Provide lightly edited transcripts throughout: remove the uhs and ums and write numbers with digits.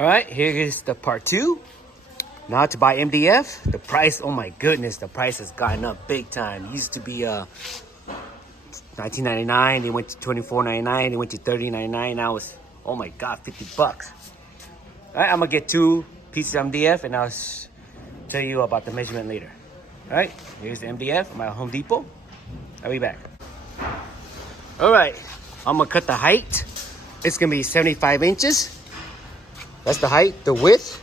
All right, here is the part 2. Now to buy MDF, the price, oh my goodness, the price has gotten up big time. It used to be $19.99, they went to $24.99, they went to $30.99. Now it's, oh my God, $50. All right, I'm gonna get 2 pieces of MDF and I'll tell you about the measurement later. All right, here's the MDF. I'm at Home Depot. I'll be back. All right, I'm gonna cut the height. It's gonna be 75 inches. That's the height. The width,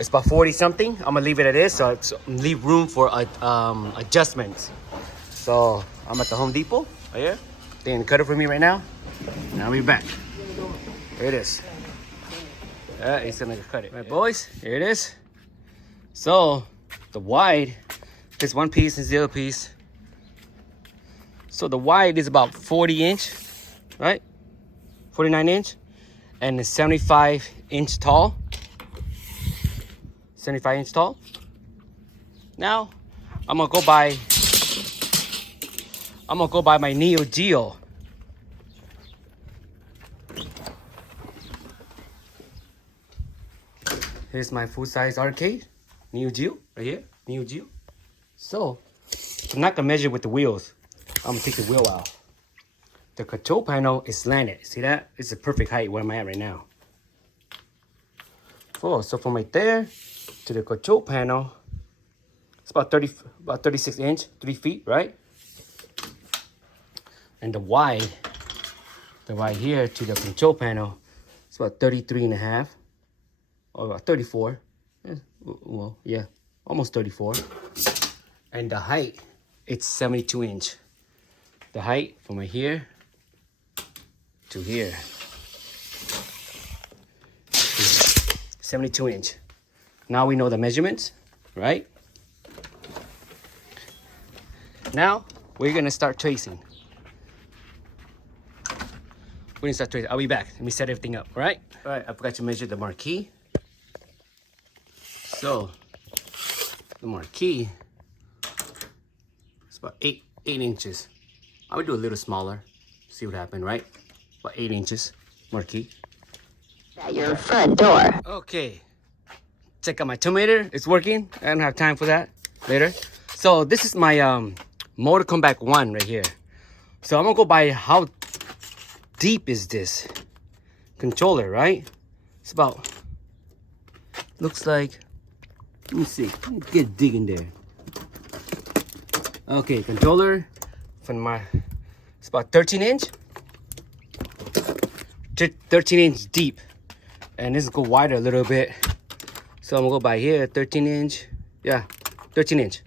it's about 40 something. I'm gonna leave it at this, so leave room for adjustments. So I'm at the Home Depot right here. They're gonna cut it for me right now. Now I'll be back. Here it is. He's gonna cut it. All right, boys, here it is. So the wide, this one piece is the other piece. So the wide is about 40 inch, right? 49 inch. And it's 75 inch tall. 75 inch tall. Now, I'm gonna go buy my Neo Geo. Here's my full-size arcade, Neo Geo, right here, Neo Geo. So, I'm not gonna measure with the wheels. I'm gonna take the wheel out. The control panel is slanted. See that? It's a perfect height where I'm at right now. Oh, so from right there to the control panel, it's about 36 inch, 3 feet, right? And the wide here to the control panel, it's about 33.5, or about 34. Well, yeah, almost 34. And the height, it's 72 inch. The height from right here to here, 72 inch. Now we know the measurements, right? Now we're gonna start tracing. I'll be back. Let me set everything up, all right? All right, I forgot to measure the marquee. So the marquee is about 8 inches. I would do a little smaller, see what happened, right? About 8 inches marquee. At your front door. Okay, check out my tomater. It's working. I don't have time for that later. So this is my motor comeback 1 right here. So I'm gonna go by how deep is this controller, right? It's about, looks like, let me see, let me get digging there. Okay, controller from my, it's about 13 inch. 13 inch deep. And this will go wider a little bit. So I'm gonna go by here, 13 inch. Yeah, 13 inch.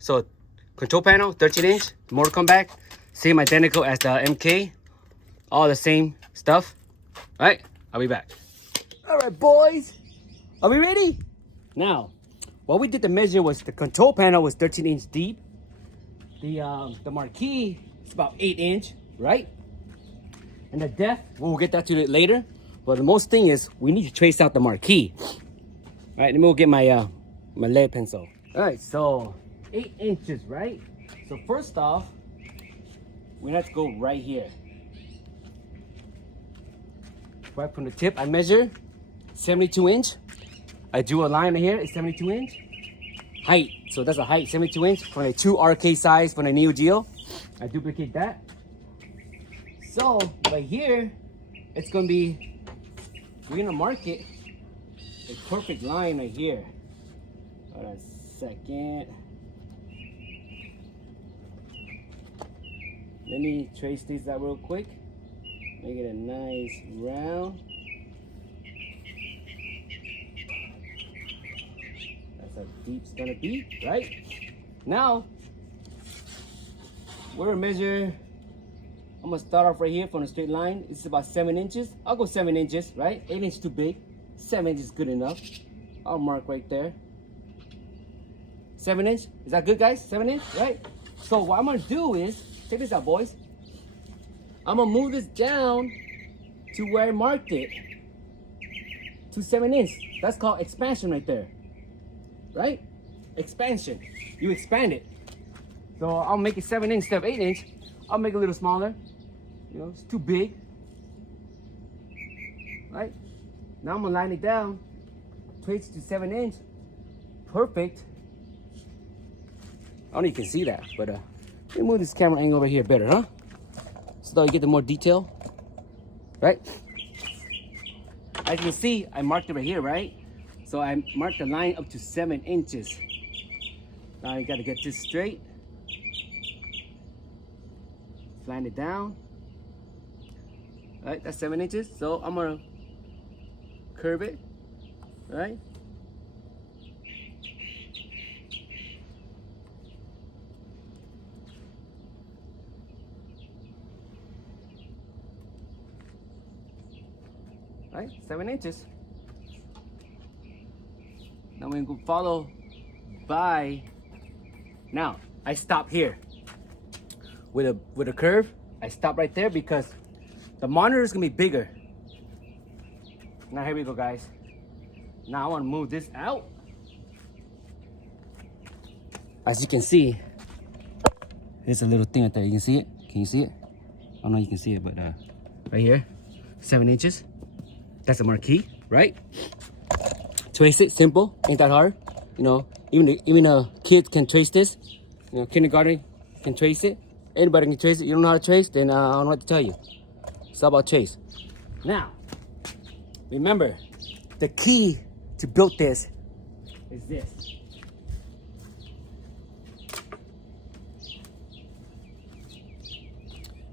So control panel, 13 inch. Motor comeback, same identical as the MK. All the same stuff. All right, I'll be back. All right, boys. Are we ready? Now, what we did to measure was the control panel was 13 inch deep. The marquee is about 8 inch, right? And the depth, we'll get that to it later. But the most thing is we need to trace out the marquee. All right, let me go get my my lead pencil. All right, so 8 inches, right? So first off, we have to go right here. Right from the tip, I measure 72 inch. I drew a line right here, it's 72 inch. Height, so that's a height, 72 inch for a 2 arcade size for the Neo Geo. I duplicate that. So right here, it's gonna be, we're gonna mark it a perfect line right here. Hold on a second. Let me trace these out real quick. Make it a nice round. That's how deep it's gonna be, right? Now, we're gonna measure. I'm gonna start off right here from a straight line. It's about 7 inches. I'll go 7 inches, right? 8 inches too big. 7 inches is good enough. I'll mark right there. 7 inch. Is that good, guys? 7 inch, right? So what I'm gonna do is, check this out, boys. I'm gonna move this down to where I marked it. To 7 inch. That's called expansion right there. Right? Expansion. You expand it. So I'll make it 7 inch instead of 8 inch. I'll make it a little smaller. You know, it's too big. Right? Now I'm gonna line it down, trace it to 7 inch. Perfect. I don't know if you can see that, but let me move this camera angle over here better, huh? So that you get the more detail, right? As you can see, I marked it right here, right? So I marked the line up to 7 inches. Now you gotta get this straight. Line it down. All right, that's 7 inches. So I'm gonna curve it, right? Right, 7 inches. Now we're gonna follow by. Now I stop here with a curve. I stop right there because the monitor is gonna be bigger. Now here we go, guys. Now I want to move this out. As you can see, there's a little thing right there. You can see it? Can you see it? I don't know if you can see it, but right here, 7 inches. That's a marquee, right? Trace it, simple, ain't that hard. You know, even kids can trace this. You know, kindergarten can trace it. Anybody can trace it. You don't know how to trace, then I don't know what to tell you. It's all about trace. Now, remember, the key to build this is this.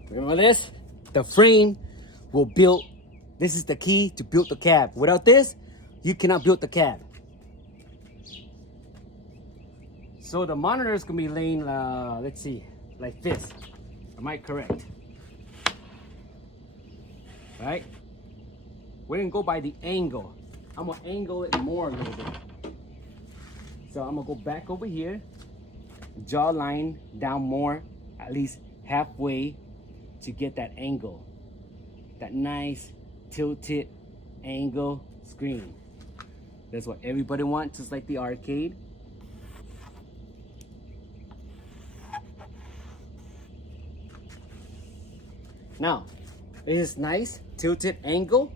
Remember this? The frame will build. This is the key to build the cab. Without this, you cannot build the cab. So the monitor is gonna be laying, let's see, like this. Am I correct? Right? We're gonna go by the angle. I'm gonna angle it more a little bit. So I'm gonna go back over here, jaw line down more, at least halfway to get that angle. That nice tilted angle screen. That's what everybody wants, just like the arcade. Now, this nice tilted angle.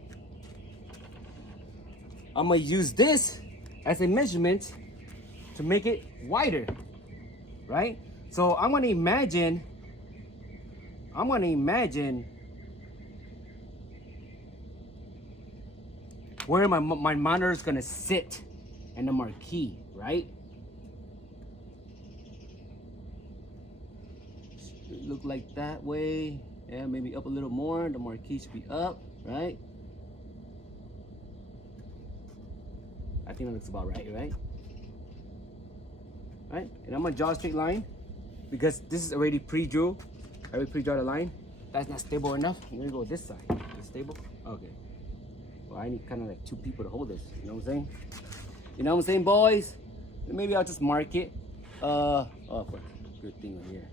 I'm gonna use this as a measurement to make it wider, right? So I'm gonna imagine where my monitor is gonna sit and the marquee, right? Should look like that way. Yeah, maybe up a little more. The marquee should be up, right? I think that looks about right, right? Right? And I'm gonna draw a straight line because this is already pre-drew. I already pre-draw the line. That's not stable enough. I'm gonna go this side. Is it stable? Okay. Well, I need kind of like 2 people to hold this. You know what I'm saying? You know what I'm saying, boys? Maybe I'll just mark it. Oh, good thing right here.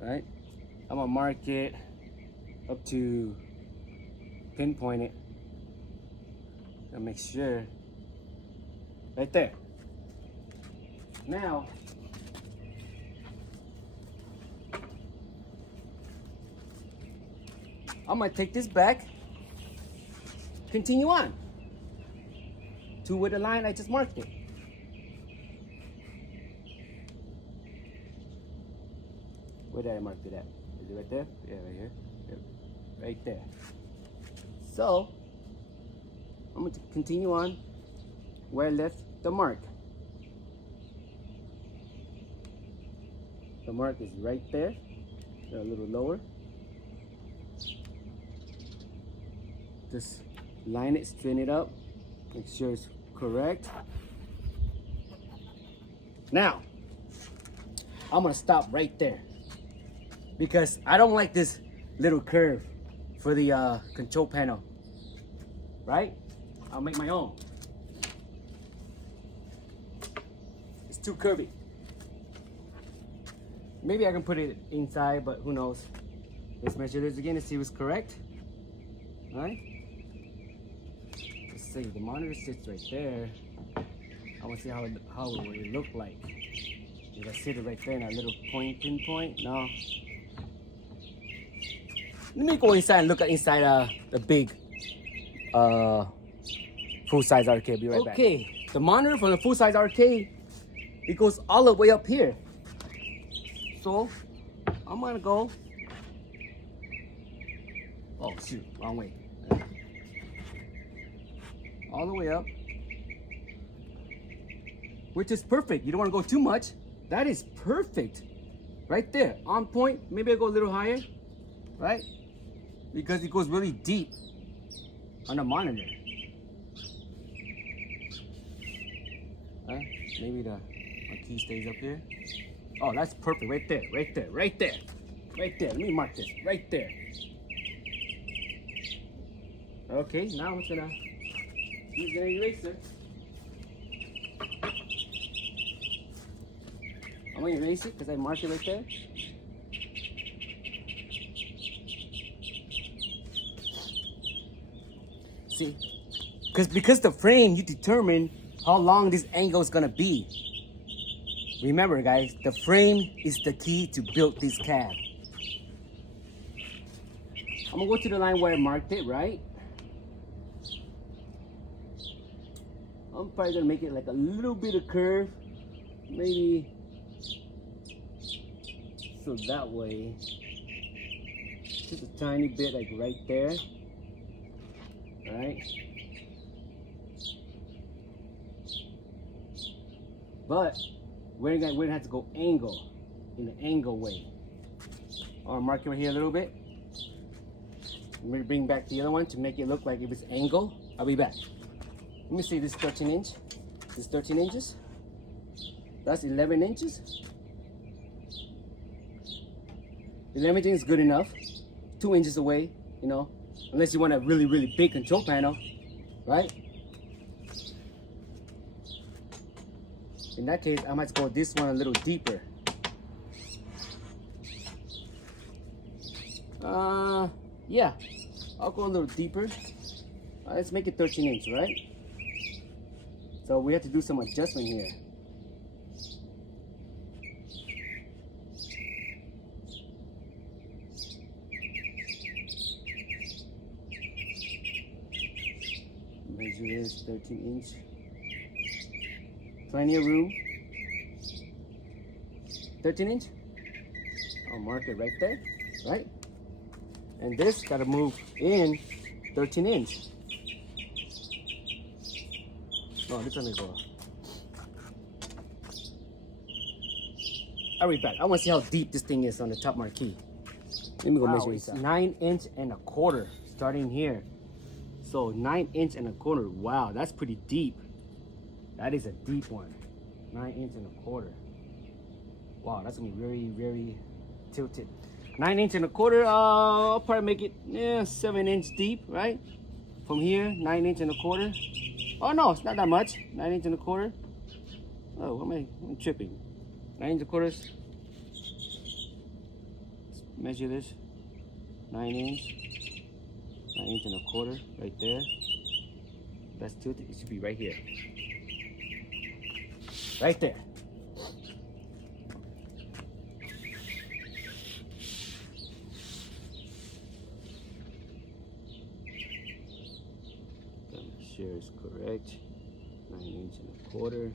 Right? I'm gonna mark it up to pinpoint it. And make sure. Right there. Now, I'm gonna take this back, continue on to where the line I just marked it. Where did I mark it at? Is it right there? Yeah, right here. Yep. Right there. So, I'm going to continue on where I left the mark. The mark is right there. A little lower. Just line it, straighten it up. Make sure it's correct. Now, I'm going to stop right there. Because I don't like this little curve for the control panel, right? I'll make my own. It's too curvy. Maybe I can put it inside, but who knows? Let's measure this again to see if it's correct. All right? Let's see, the monitor sits right there. I want to see how it would look like. If I sit it right there in that little pinpoint, no. Let me go inside and look at inside the big full-size arcade. Be right back. Okay, the monitor from the full-size arcade, it goes all the way up here. So I'm gonna go. Oh shoot, wrong way. All the way up, which is perfect. You don't want to go too much. That is perfect, right there, on point. Maybe I go a little higher, right? Because it goes really deep on the monitor. Right? Maybe my key stays up here. Oh, that's perfect, right there, right there, right there, right there. Let me mark this, right there. Okay, now I'm gonna use an eraser. I'm gonna erase it because I marked it right there. See, because the frame, you determine how long this angle is gonna be. Remember, guys, the frame is the key to build this cab. I'm gonna go to the line where I marked it, right? I'm probably gonna make it like a little bit of curve, maybe so that way, just a tiny bit, like right there, right? But we're gonna have to go angle, in an angle way. I'll mark it right here a little bit. I'm gonna bring back the other one to make it look like if it's angle. I'll be back. Let me see, this 13 inch. This is 13 inches. That's 11 inches. 11 is good enough. 2 inches away, you know, unless you want a really, really big control panel, right? In that case, I might go this one a little deeper. Yeah, I'll go a little deeper. Let's make it 13 inch, right? So we have to do some adjustment here. Measure this, 13 inch. Plenty of room. 13 inch. I'll mark it right there, right? And this gotta move in 13 inch. Oh, this one is go. I'll be back. I want to see how deep this thing is on the top marquee. Let me go measure it. 9 1/4 inches starting here. So 9 1/4 inches. Wow, that's pretty deep. That is a deep one. 9 1/4 inches. Wow, that's gonna be very, very tilted. 9 1/4 inches. I'll probably make it 7 inch deep, right? From here, 9 1/4 inches. Oh no, it's not that much. 9 1/4 inches. Oh, I'm tripping. 9 1/4 inches. Let's measure this. 9 inch. 9 1/4 inches right there. That's tilted. It should be right here. Right there. Sure is correct. 9 1/4 inches.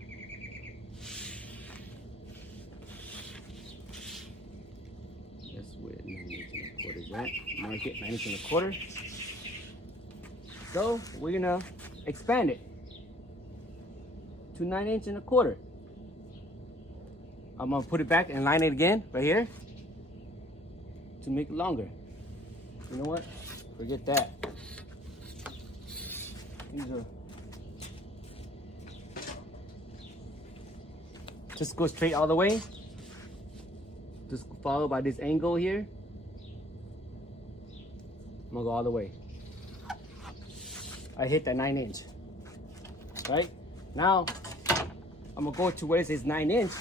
That's where 9 1/4 inches is at. Mark it 9 1/4 inches. So we're gonna expand it to 9 1/4 inches. I'm gonna put it back and line it again right here to make it longer. You know what? Forget that. These are just go straight all the way. Just follow by this angle here. I'm gonna go all the way. I hit that 9 inch. Right? Now I'm gonna go to where it says 9 inch.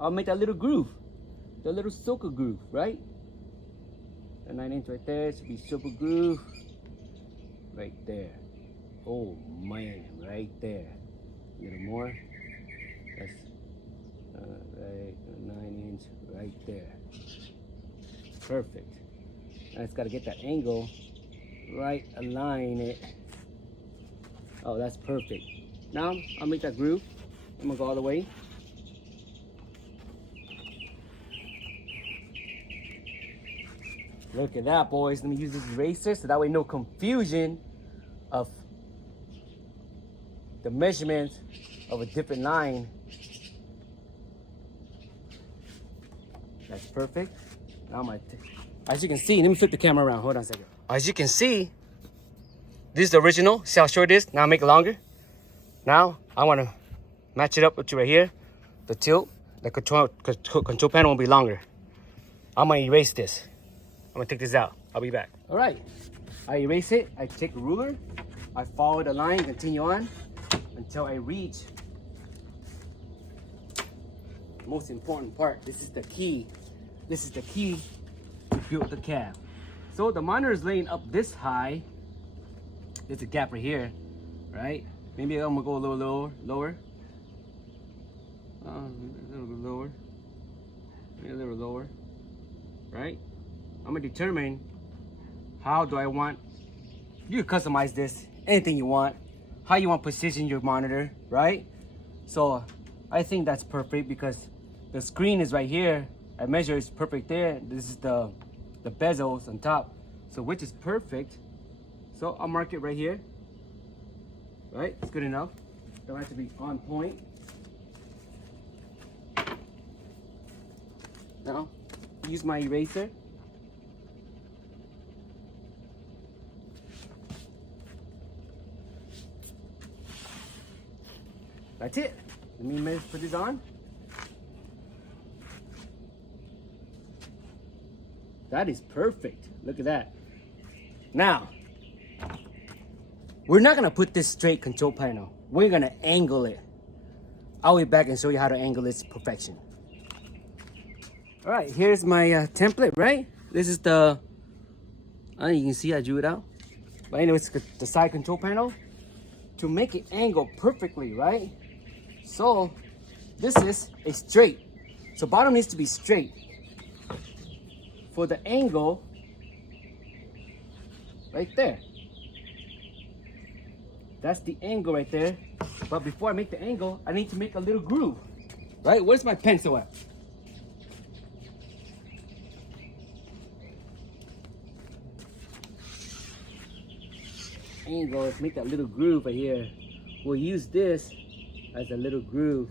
I'll make that little groove. The little circle groove, right? The 9 inch right there should be circle groove. Right there. Oh man, right there. A little more. That's right, 9 inch right there. Perfect. I just gotta get that angle right, align it. Oh, that's perfect. Now I'll make that groove. I'm gonna go all the way. Look at that, boys. Let me use this eraser so that way no confusion of the measurements of a different line. That's perfect. Now as you can see, let me flip the camera around. Hold on a second. As you can see, this is the original. See how short it is? Now make it longer. Now I want to match it up with you right here. The tilt, the control panel will be longer. I'm gonna erase this. I'm gonna take this out. I'll be back. All right, I erase it. I take a ruler. I follow the line, continue on until I reach the most important part. This is the key. This is the key to build the cab. So the monitor is laying up this high. There's a gap right here, right? Maybe I'm gonna go a little lower. A little bit lower. Maybe a little lower, right? I'm gonna determine how do I want, you can customize this, anything you want, how you want to position your monitor, right? So I think that's perfect because the screen is right here. I measure it's perfect there. This is the bezels on top. So which is perfect. So I'll mark it right here, right? It's good enough. Don't have to be on point. Now, use my eraser. That's it. Let me put this on. That is perfect. Look at that. Now, we're not gonna put this straight control panel. We're gonna angle it. I'll be back and show you how to angle this perfection. All right, here's my template, right? This is the, you can see I drew it out. But anyway, it's the side control panel to make it angle perfectly, right? So this is a straight. So bottom needs to be straight. For the angle, right there. That's the angle right there. But before I make the angle, I need to make a little groove, right? Where's my pencil at? Angle, let's make that little groove right here. We'll use this as a little groove.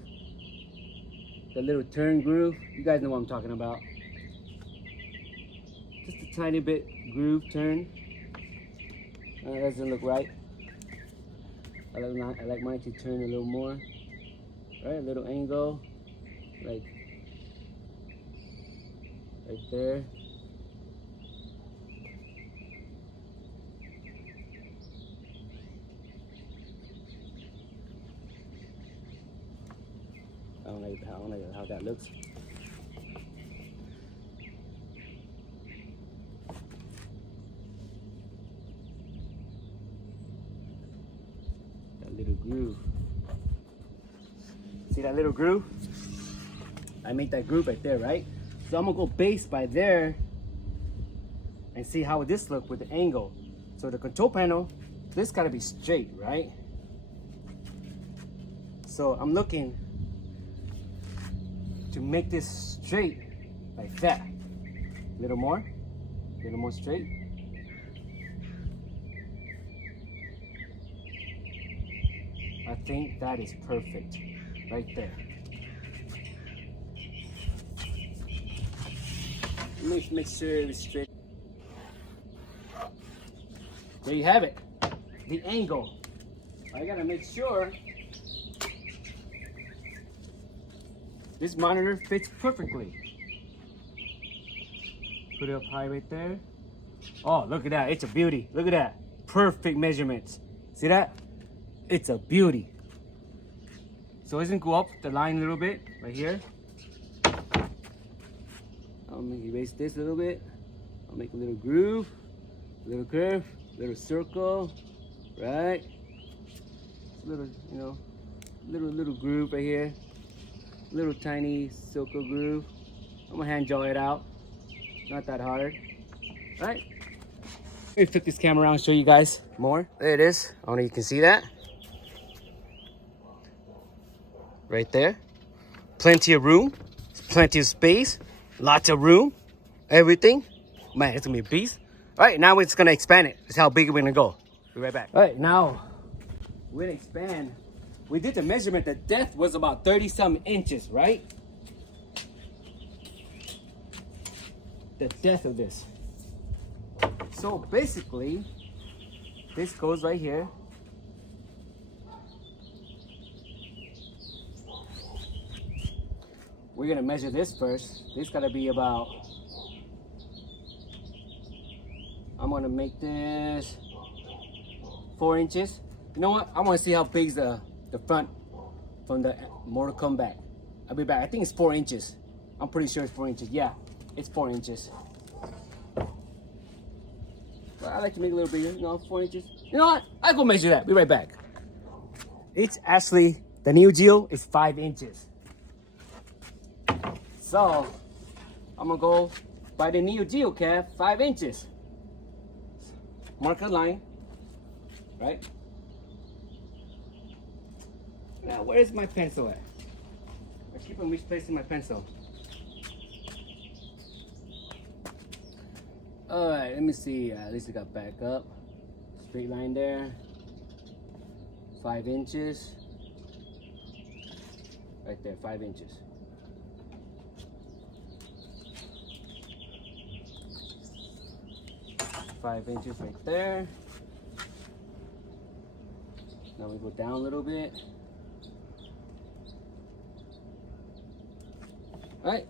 The little turn groove. You guys know what I'm talking about. Just a tiny bit groove turn. That doesn't look right. I like mine to turn a little more. Right, a little angle. Like right there. I don't like how that looks. That little groove. See that little groove? I made that groove right there, right? So I'm gonna go base by there and see how this look with the angle. So the control panel, this gotta be straight, right? So I'm looking to make this straight like that. A little more straight. I think that is perfect right there. Let me make sure it's straight. There you have it, the angle. I gotta make sure this monitor fits perfectly. Put it up high right there. Oh, look at that, it's a beauty. Look at that, perfect measurements. See that? It's a beauty. So it's gonna go up the line a little bit, right here. I'll erase this a little bit. I'll make a little groove, a little curve, a little circle, right? A little, you know, little groove right here. Little tiny circle groove. I'm gonna hand draw it out. Not that hard. Right? Let me flip this camera around and show you guys more. There it is. I don't know if you can see that. Right there. Plenty of room. Plenty of space. Lots of room. Everything. Man, it's gonna be a beast. All right, now we're just gonna expand it. That's how big we're gonna go. Be right back. All right, now we're gonna expand. We did the measurement. The depth was about 30-some inches, right? The depth of this. So basically, this goes right here. We're gonna measure this first. This gotta be about, I'm gonna make this 4 inches. You know what? I wanna see how big's the front from the motor come back. I'll be back. I think it's 4 inches. I'm pretty sure it's 4 inches. Yeah, it's 4 inches. But I like to make it a little bigger, you know, 4 inches. You know what? I'll go measure that. Be right back. It's actually, the Neo Geo is 5 inches. So, I'm gonna go by the Neo Geo cab, 5 inches. Mark a line, right? Now, where is my pencil at? I keep on misplacing my pencil. All right, let me see. At least I got back up. Straight line there. 5 inches. Right there, 5 inches. Five inches right there. Now we go down a little bit. All right,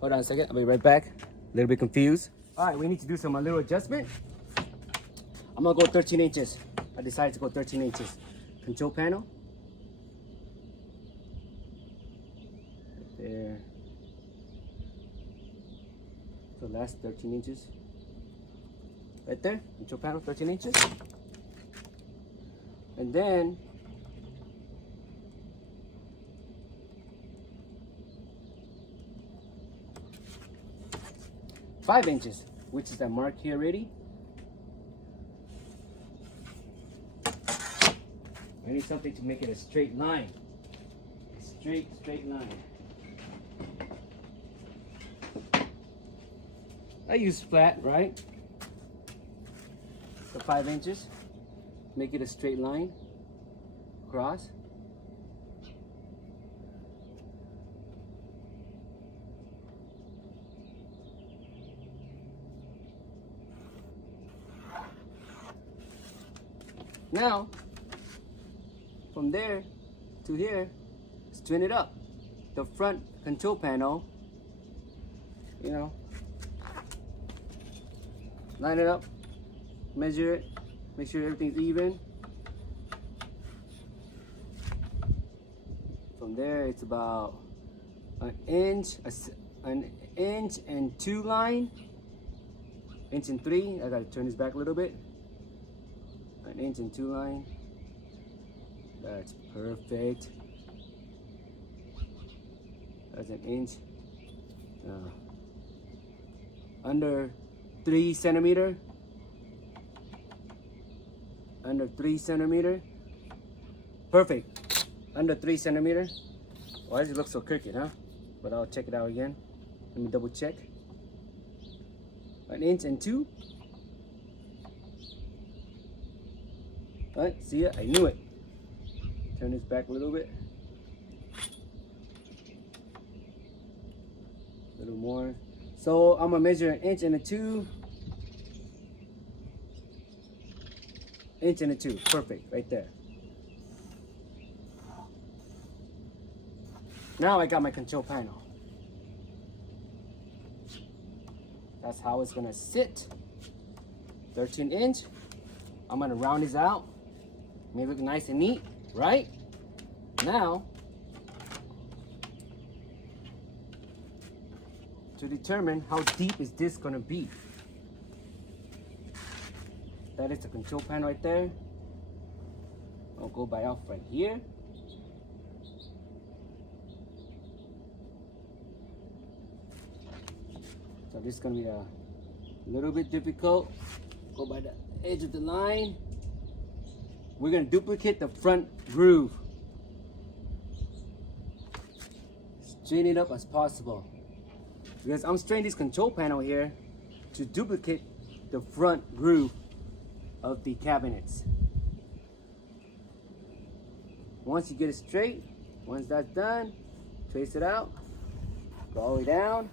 hold on a second. I'll be right back. A little bit confused. All right, we need to do some little adjustment. I'm gonna go 13 inches. I decided to go 13 inches. Control panel. Right there. So last 13 inches. Right there, control panel, 13 inches. And then, five inches, which is that mark here already. I need something to make it a straight line. A straight line. I use flat, right? So 5 inches, make it a straight line, across. Now, from there to here, straighten it up. The front control panel, you know, line it up. Measure it, make sure everything's even. From there, it's about an inch and 2 line, inch and 3. I gotta turn this back a little bit. An inch and 2 line. That's perfect. That's an inch. Under 3 centimeter. Under 3 centimeter. Perfect. Under 3 centimeter. Why does it look so crooked, huh? But I'll check it out again. Let me double check. An inch and 2. All right, see it? I knew it. Turn this back a little bit. A little more. So I'm gonna measure an inch and a 2. Inch and a 2, perfect, right there. Now I got my control panel. That's how it's gonna sit. 13 inch. I'm gonna round this out. Make it look nice and neat, right? Now, to determine how deep is this gonna be. That is the control panel right there. I'll go by off right here. So this is gonna be A little bit difficult. Go by the edge of the line. We're gonna duplicate the front groove. Straighten it up as possible. Because I'm straightening this control panel here to duplicate the front groove of the cabinets. Once you get it straight, once that's done, trace it out, go all the way down.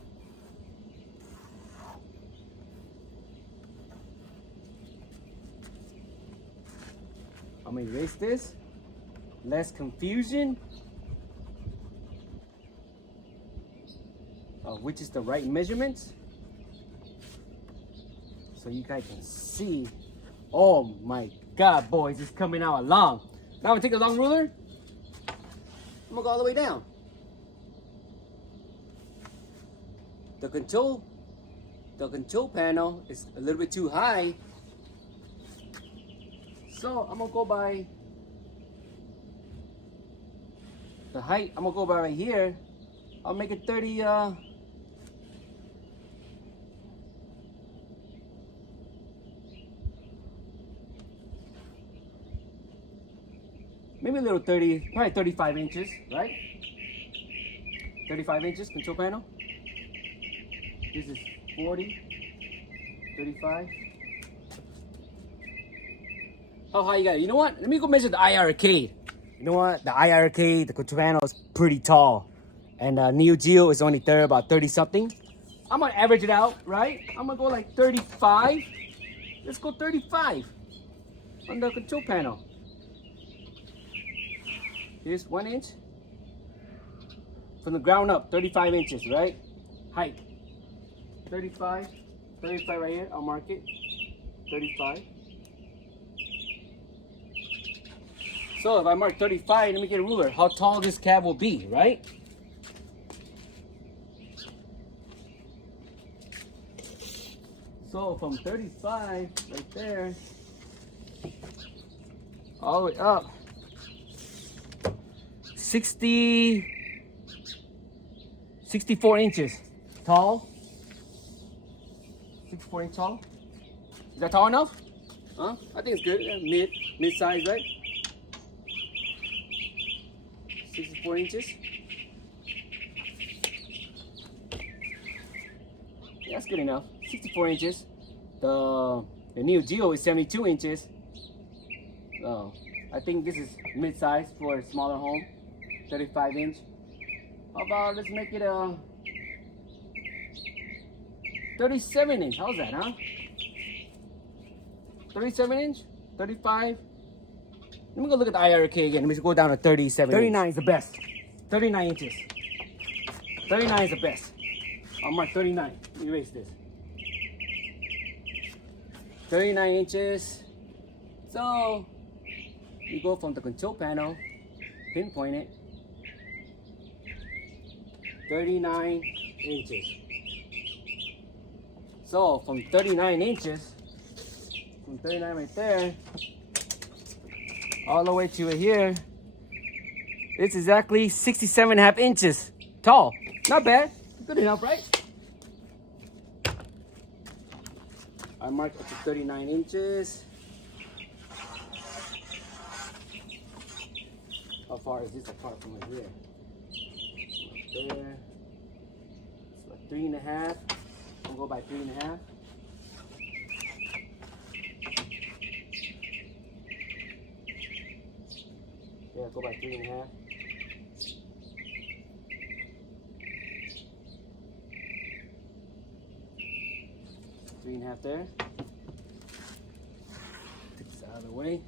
I'm gonna erase this, less confusion, which is the right measurements, so you guys can see. Oh my God, boys, it's coming out long. Now I'm gonna take a long ruler, I'm gonna go all the way down. The control panel is a little bit too high, so I'm gonna go by the height. I'm gonna go by right here. I'll make it 30. Maybe a little 30, probably 35 inches, right? 35 inches control panel. This is 40, 35. How high you got it? You know what? Let me go measure the IR Arcade. You know what? The IR Arcade, the control panel is pretty tall. And Neo Geo is only there about 30 something. I'm gonna average it out, right? I'm gonna go like 35. Let's go 35 on the control panel. Here's 1 inch. From the ground up, 35 inches, right? Height. 35 right here, I'll mark it. 35. So if I mark 35, let me get a ruler. How tall this cab will be, right? So from 35 right there, all the way up, 64 inches tall. 64 inches tall. Is that tall enough? Huh? I think it's good. Mid size, right? 64 inches. Yeah, that's good enough. 64 inches. The Neo Geo is 72 inches. So I think this is mid-size for a smaller home. 35 inch. How about let's make it a 37 inch. How's that, huh? 37 inch? 35? Let me go look at the IRK again. Let me go down to 37. 39 is the best. 39 inches. 39 is the best. I'll mark 39. Let me erase this. 39 inches. So you go from the control panel, pinpoint it. 39 inches. So from 39 inches, from 39 right there, all the way to here, it's exactly 67.5 inches tall. Not bad. Good enough, right? I marked up to 39 inches. How far is this apart from right here? Right there. It's like 3.5. I'll go by 3.5. Yeah, go by 3.5. 3.5 there. Take this out of the way.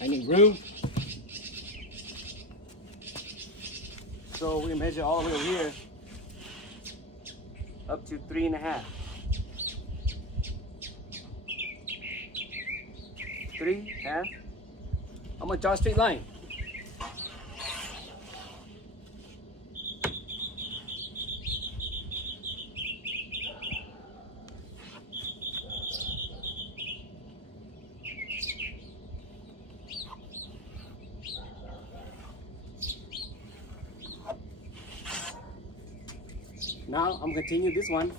I need room. So we're gonna measure all the way over here up to 3.5. 3.5. I'm gonna draw a straight line. Now I'm gonna continue this one.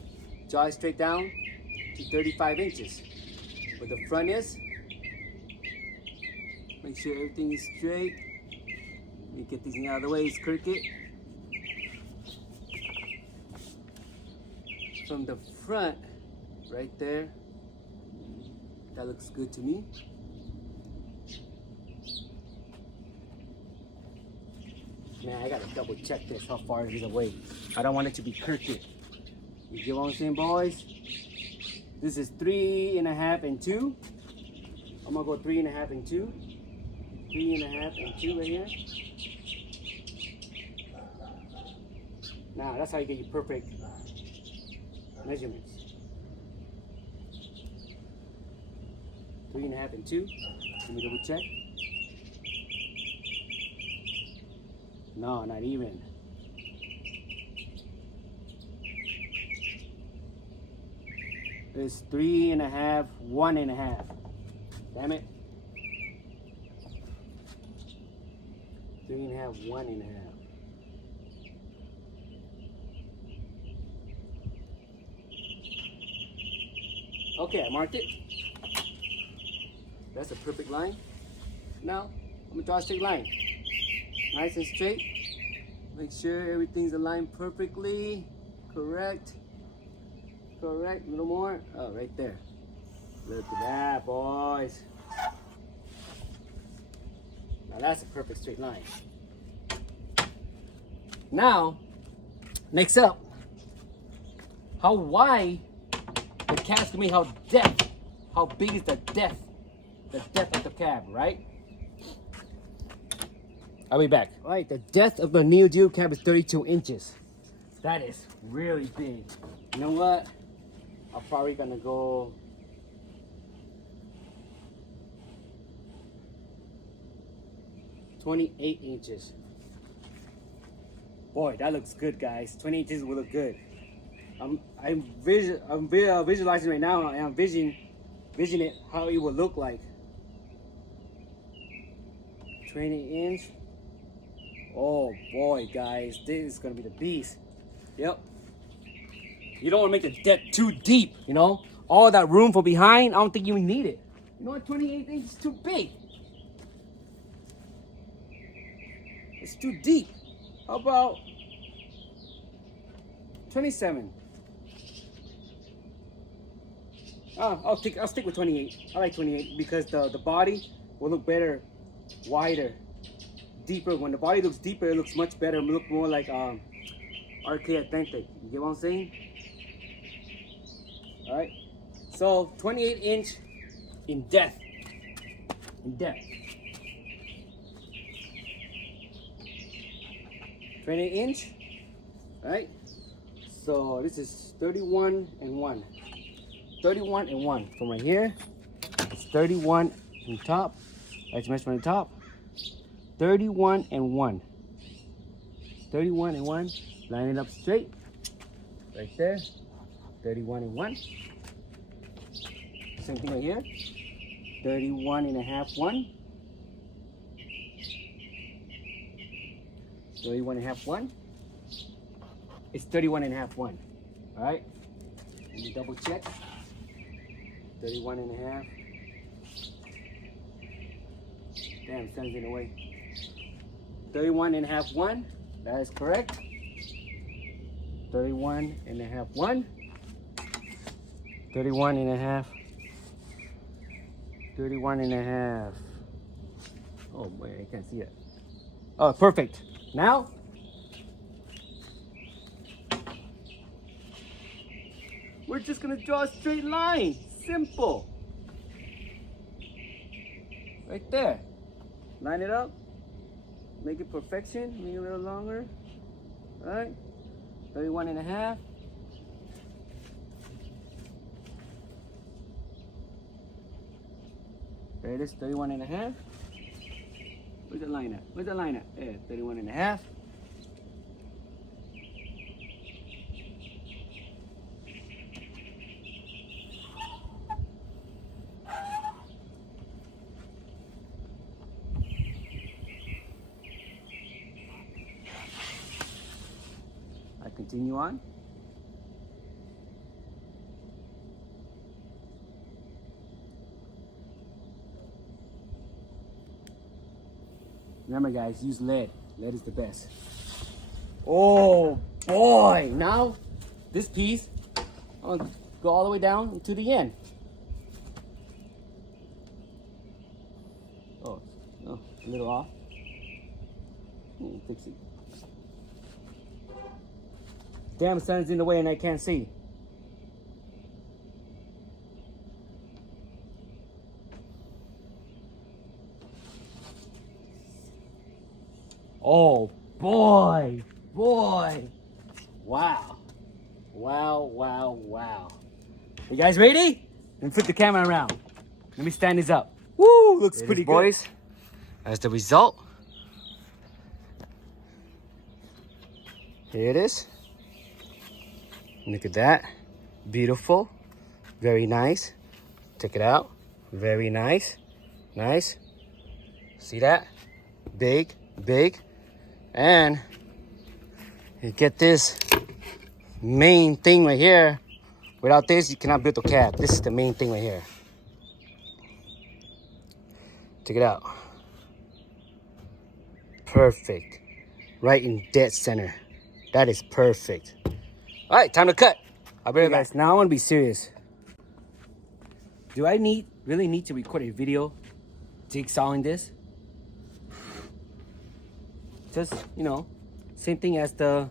Draw it straight down. to 35 inches. But the front is, make sure everything is straight. Let me get these things out of the way, it's crooked. From the front, right there, that looks good to me. Man, I gotta double check this, how far it is away. I don't want it to be crooked. You get what I'm saying, boys? This is 3.5 and 2. I'm gonna go 3.5 and 2. 3.5 and 2 right here. Now, that's how you get your perfect measurements. 3.5 and 2. Let me double check. No, not even. It's 3.5, 1.5. Damn it. 3.5, 1.5. Okay, I marked it. That's a perfect line. Now, I'm gonna draw a straight line. Nice and straight. Make sure everything's aligned perfectly. Correct. Correct. A little more. Oh, right there. Look at that, boys. Now that's a perfect straight line. Now, next up, how wide the cab's gonna be, how depth, how big is the depth of the cab, right? I'll be back. All right, the depth of the Neo Geo cab is 32 inches. That is really big. You know what? I'm probably gonna go 28 inches. Boy, that looks good, guys. 20 inches will look good. I'm visualizing right now, and I'm visioning it how it will look like. 20 inch. Oh boy, guys, this is gonna be the beast. Yep. You don't want to make the depth too deep, you know? All that room for behind, I don't think you need it. You know what, 28 inches is too big. It's too deep. How about 27? I'll stick with 28. I like 28 because the body will look better, wider, deeper. When the body looks deeper, it looks much better. It will look more like Arcade1up. You get what I'm saying? All right. So 28 inch in depth. In depth. 28 inch. All right. So this is 31 and 1. 31 and 1 from right here. It's 31 on top. Let's measure from the top. 31 and 1. 31 and 1. Line it up straight. Right there. 31 and 1. Same thing right here. 31 and a half 1. 31 and a half 1. It's 31 and a half 1. All right. Let me double check. 31 and a half. Damn, sun's in the way. 31 and a half 1. That is correct. 31 and a half 1. 31 and a half. 31 and a half. Oh boy, I can't see it. Oh, perfect. Now, we're just gonna draw a straight line. Simple. Right there. Line it up. Make it perfection. Make it a little longer. All right. 31 and a half. There it is, 31 and a half. Where's the line at? Where's the line at? Yeah, 31 and a half. I continue on. Remember guys, use lead. Lead is the best. Oh boy, now this piece, I'll go all the way down to the end. Oh, a little off. Fix it. Damn, sun's in the way and I can't see. Oh boy, boy. Wow. Wow, wow, wow. You guys ready? Let me flip the camera around. Let me stand this up. Woo, looks pretty good. Boys, as the result. Here it is. Look at that. Beautiful. Very nice. Check it out. Very nice. Nice. See that? Big, big. And you get this main thing right here. Without this, you cannot build a cab. This is the main thing right here. Check it out. Perfect. Right in dead center. That is perfect. All right, time to cut. I'll be right back. Guys, now I want to be serious. Do I really need to record a video jigsawing this? Just, you know, same thing as the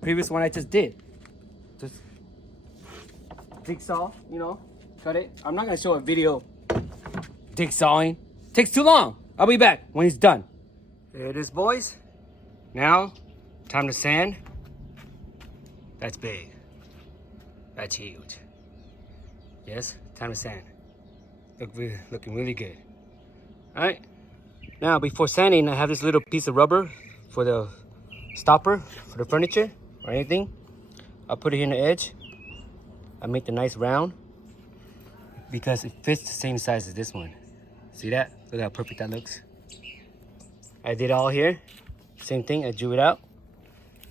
previous one I just did. Just jigsaw, you know, cut it. I'm not gonna show a video jigsawing. Takes too long. I'll be back when it's done. There it is, boys. Now, time to sand. That's big. That's huge. Yes, time to sand. Looking really good. All right. Now, before sanding, I have this little piece of rubber for the stopper for the furniture or anything. I'll put it in the edge. I make the nice round because it fits the same size as this one. See that? Look how perfect that looks. I did all here. Same thing, I drew it out.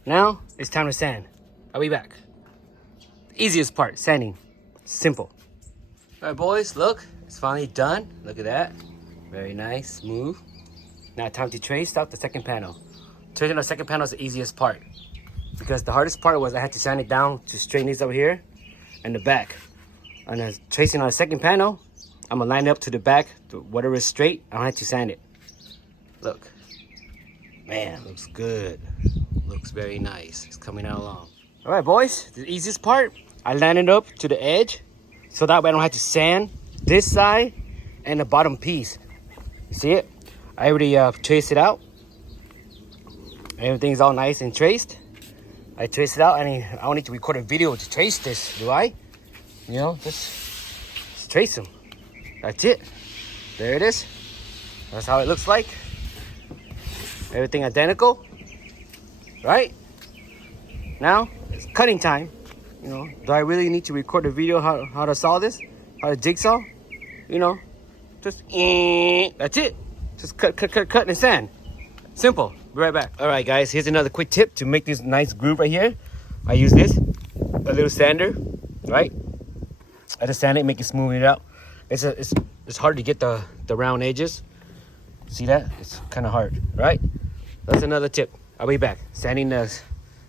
Now, it's time to sand. I'll be back. Easiest part, sanding. Simple. All right, boys, look. It's finally done. Look at that. Very nice, smooth. Now time to trace out the second panel. Tracing the second panel is the easiest part because the hardest part was I had to sand it down to straighten these over here and the back. And then tracing on the second panel, I'm gonna line it up to the back, to whatever is straight, I don't have to sand it. Look, man, looks good. Looks very nice. It's coming out along. All right, boys, the easiest part, I line it up to the edge so that way I don't have to sand this side and the bottom piece. You see it? I already traced it out. Everything's all nice and traced. I traced it out. I don't need to record a video to trace this, do I? You know, just trace them. That's it. There it is. That's how it looks like. Everything identical, right? Now it's cutting time. You know, do I really need to record a video how to saw this? How to jigsaw? You know, just that's it. Just cut and sand. Simple. Be right back. All right, guys. Here's another quick tip to make this nice groove right here. I use this, a little sander, right? I just sand it, make it smooth it out. It's hard to get the round edges. See that? It's kind of hard, right? That's another tip. I'll be back. Sanding the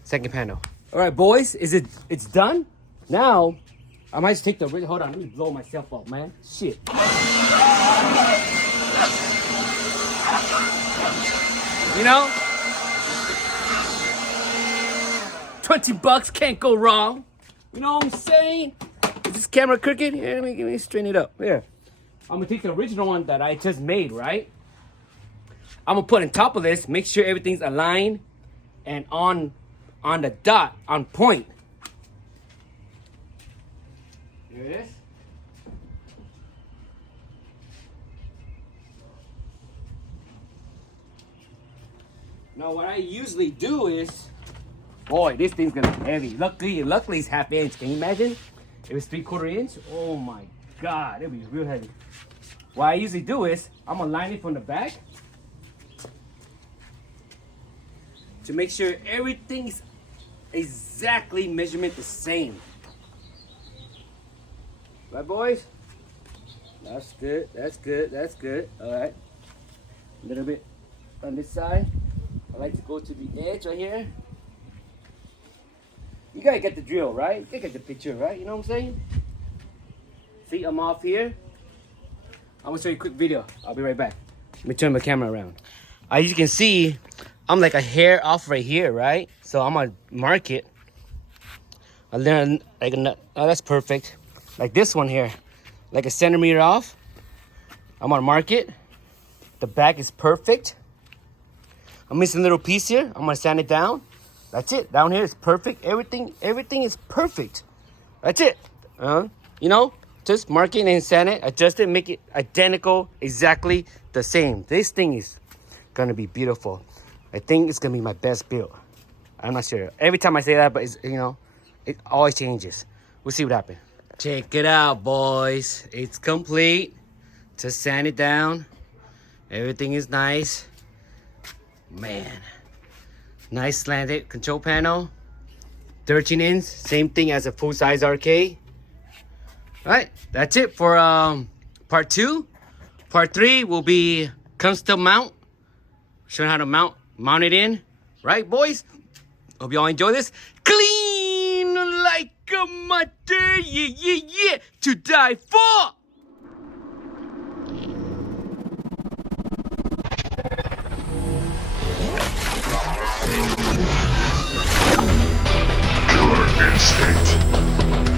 second panel. All right, boys. It's done. Now, I might just take the. Hold on. Let me blow myself up, man. Shit. You know, $20 can't go wrong. You know what I'm saying? Is this camera crooked? Here, let me straighten it up. Here, I'm gonna take the original one that I just made, right? I'm gonna put on top of this, make sure everything's aligned and on the dot, on point. Here it is. Now what I usually do is, boy, this thing's gonna be heavy. Luckily it's half inch. Can you imagine? If it's 3/4 inch, oh my God, it'd be real heavy. What I usually do is, I'm gonna line it from the back to make sure everything's exactly measurement the same. Right, boys? That's good, that's good, that's good. All right, a little bit on this side. I like to go to the edge right here. You gotta get the drill, right? You gotta get the picture, right? You know what I'm saying? See, I'm off here. I'm gonna show you a quick video. I'll be right back. Let me turn my camera around. As you can see, I'm like a hair off right here, right? So I'm gonna mark it. And then, like, oh, that's perfect. Like this one here, like a centimeter off. I'm gonna mark it. The back is perfect. I'm missing a little piece here. I'm gonna sand it down. That's it. Down here is perfect. Everything is perfect. That's it. You know, just mark it and sand it, adjust it, make it identical, exactly the same. This thing is gonna be beautiful. I think it's gonna be my best build. I'm not sure. Every time I say that, but it's, you know, it always changes. We'll see what happens. Check it out, boys. It's complete. Just sand it down. Everything is nice. Man. Nice slanted control panel. 13 inch. Same thing as a full-size arcade. Alright, that's it for part 2. Part 3 will be custom mount. Showing how to mount it in. Right, boys? Hope y'all enjoy this. Clean like a mother. Yeah. To die for. Killer Instinct.